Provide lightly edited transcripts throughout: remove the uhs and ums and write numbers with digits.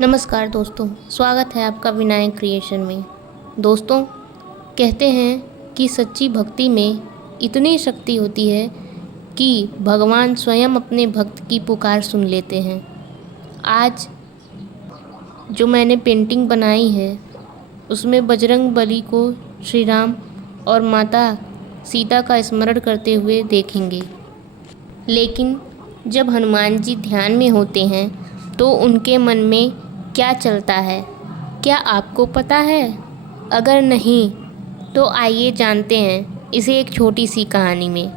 नमस्कार दोस्तों, स्वागत है आपका विनायक क्रिएशन में। दोस्तों, कहते हैं कि सच्ची भक्ति में इतनी शक्ति होती है कि भगवान स्वयं अपने भक्त की पुकार सुन लेते हैं। आज जो मैंने पेंटिंग बनाई है उसमें बजरंग बली को श्री राम और माता सीता का स्मरण करते हुए देखेंगे। लेकिन जब हनुमान जी ध्यान में होते हैं तो उनके मन में क्या चलता है, क्या आपको पता है? अगर नहीं तो आइए जानते हैं इसे एक छोटी सी कहानी में।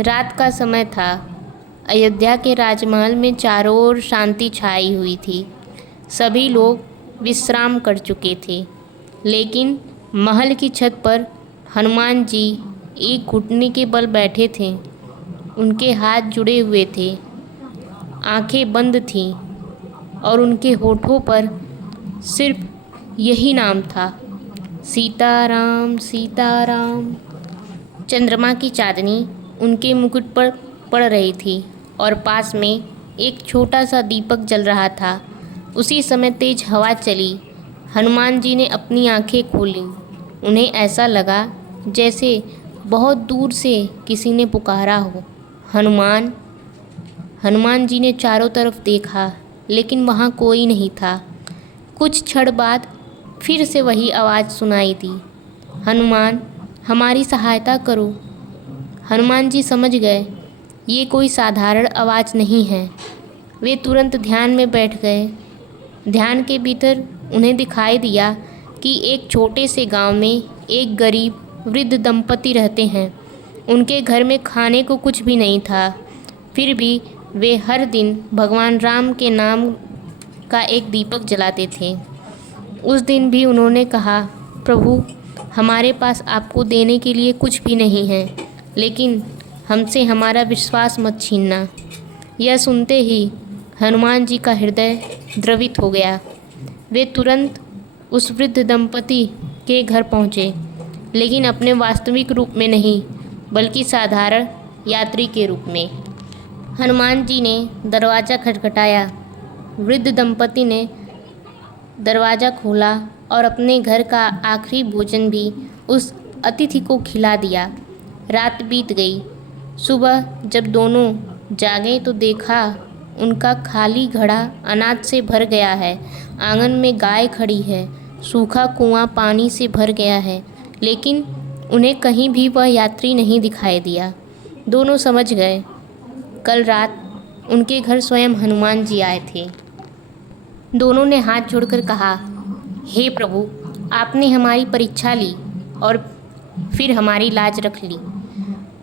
रात का समय था। अयोध्या के राजमहल में चारों ओर शांति छाई हुई थी। सभी लोग विश्राम कर चुके थे, लेकिन महल की छत पर हनुमान जी एक घुटने के बल बैठे थे। उनके हाथ जुड़े हुए थे, आंखें बंद थीं और उनके होठों पर सिर्फ यही नाम था, सीताराम सीताराम। चंद्रमा की चांदनी उनके मुकुट पर पड़ रही थी और पास में एक छोटा सा दीपक जल रहा था। उसी समय तेज हवा चली। हनुमान जी ने अपनी आंखें खोलीं। उन्हें ऐसा लगा जैसे बहुत दूर से किसी ने पुकारा हो, हनुमान। हनुमान जी ने चारों तरफ देखा, लेकिन वहाँ कोई नहीं था। कुछ क्षण बाद फिर से वही आवाज़ सुनाई दी, हनुमान, हमारी सहायता करो। हनुमान जी समझ गए ये कोई साधारण आवाज़ नहीं है। वे तुरंत ध्यान में बैठ गए। ध्यान के भीतर उन्हें दिखाई दिया कि एक छोटे से गांव में एक गरीब वृद्ध दंपति रहते हैं। उनके घर में खाने को कुछ भी नहीं था, फिर भी वे हर दिन भगवान राम के नाम का एक दीपक जलाते थे। उस दिन भी उन्होंने कहा, प्रभु, हमारे पास आपको देने के लिए कुछ भी नहीं है, लेकिन हमसे हमारा विश्वास मत छीनना। यह सुनते ही हनुमान जी का हृदय द्रवित हो गया। वे तुरंत उस वृद्ध दंपति के घर पहुँचे, लेकिन अपने वास्तविक रूप में नहीं, बल्कि साधारण यात्री के रूप में। हनुमान जी ने दरवाज़ा खटखटाया। वृद्ध दंपति ने दरवाज़ा खोला और अपने घर का आखिरी भोजन भी उस अतिथि को खिला दिया। रात बीत गई। सुबह जब दोनों जागे तो देखा उनका खाली घड़ा अनाज से भर गया है। आंगन में गाय खड़ी है। सूखा कुआं पानी से भर गया है, लेकिन उन्हें कहीं भी वह यात्री नहीं दिखाई दिया। दोनों समझ गए कल रात उनके घर स्वयं हनुमान जी आए थे। दोनों ने हाथ जोड़कर कहा, हे प्रभु, आपने हमारी परीक्षा ली और फिर हमारी लाज रख ली।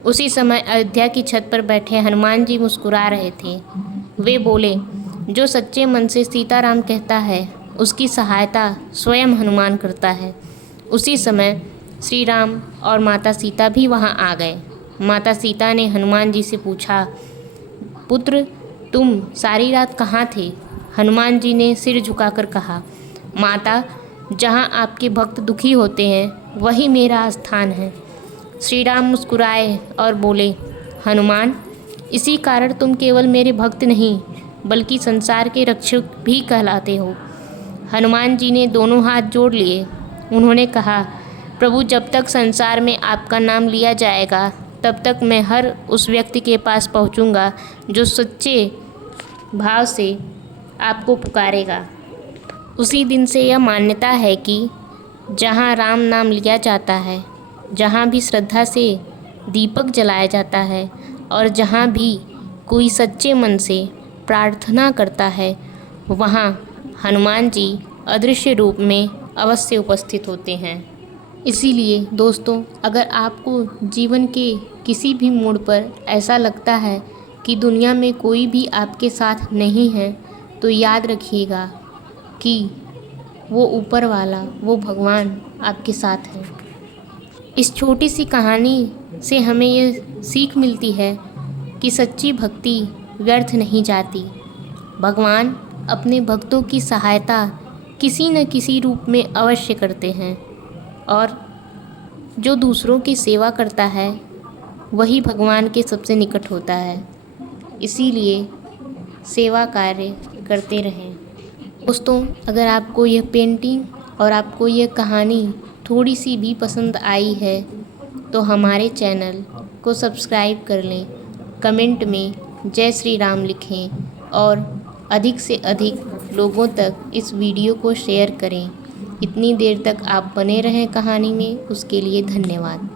उसी समय अयोध्या की छत पर बैठे हनुमान जी मुस्कुरा रहे थे। वे बोले, जो सच्चे मन से सीताराम कहता है उसकी सहायता स्वयं हनुमान करता है। उसी समय श्री राम और माता सीता भी वहां आ गए। माता सीता ने हनुमान जी से पूछा, पुत्र, तुम सारी रात कहाँ थे? हनुमान जी ने सिर झुकाकर कहा, माता, जहाँ आपके भक्त दुखी होते हैं वही मेरा स्थान है। श्री राम मुस्कुराए और बोले, हनुमान, इसी कारण तुम केवल मेरे भक्त नहीं बल्कि संसार के रक्षक भी कहलाते हो। हनुमान जी ने दोनों हाथ जोड़ लिए। उन्होंने कहा, प्रभु, जब तक संसार में आपका नाम लिया जाएगा तब तक मैं हर उस व्यक्ति के पास पहुंचूंगा जो सच्चे भाव से आपको पुकारेगा। उसी दिन से यह मान्यता है कि जहाँ राम नाम लिया जाता है, जहाँ भी श्रद्धा से दीपक जलाया जाता है और जहाँ भी कोई सच्चे मन से प्रार्थना करता है, वहाँ हनुमान जी अदृश्य रूप में अवश्य उपस्थित होते हैं। इसीलिए दोस्तों, अगर आपको जीवन के किसी भी मोड़ पर ऐसा लगता है कि दुनिया में कोई भी आपके साथ नहीं है, तो याद रखिएगा कि वो ऊपर वाला, वो भगवान आपके साथ है। इस छोटी सी कहानी से हमें ये सीख मिलती है कि सच्ची भक्ति व्यर्थ नहीं जाती। भगवान अपने भक्तों की सहायता किसी न किसी रूप में अवश्य करते हैं, और जो दूसरों की सेवा करता है वही भगवान के सबसे निकट होता है। इसीलिए सेवा कार्य करते रहें। दोस्तों, अगर आपको यह पेंटिंग और आपको यह कहानी थोड़ी सी भी पसंद आई है तो हमारे चैनल को सब्सक्राइब कर लें, कमेंट में जय श्री राम लिखें और अधिक से अधिक लोगों तक इस वीडियो को शेयर करें। इतनी देर तक आप बने रहें कहानी में, उसके लिए धन्यवाद।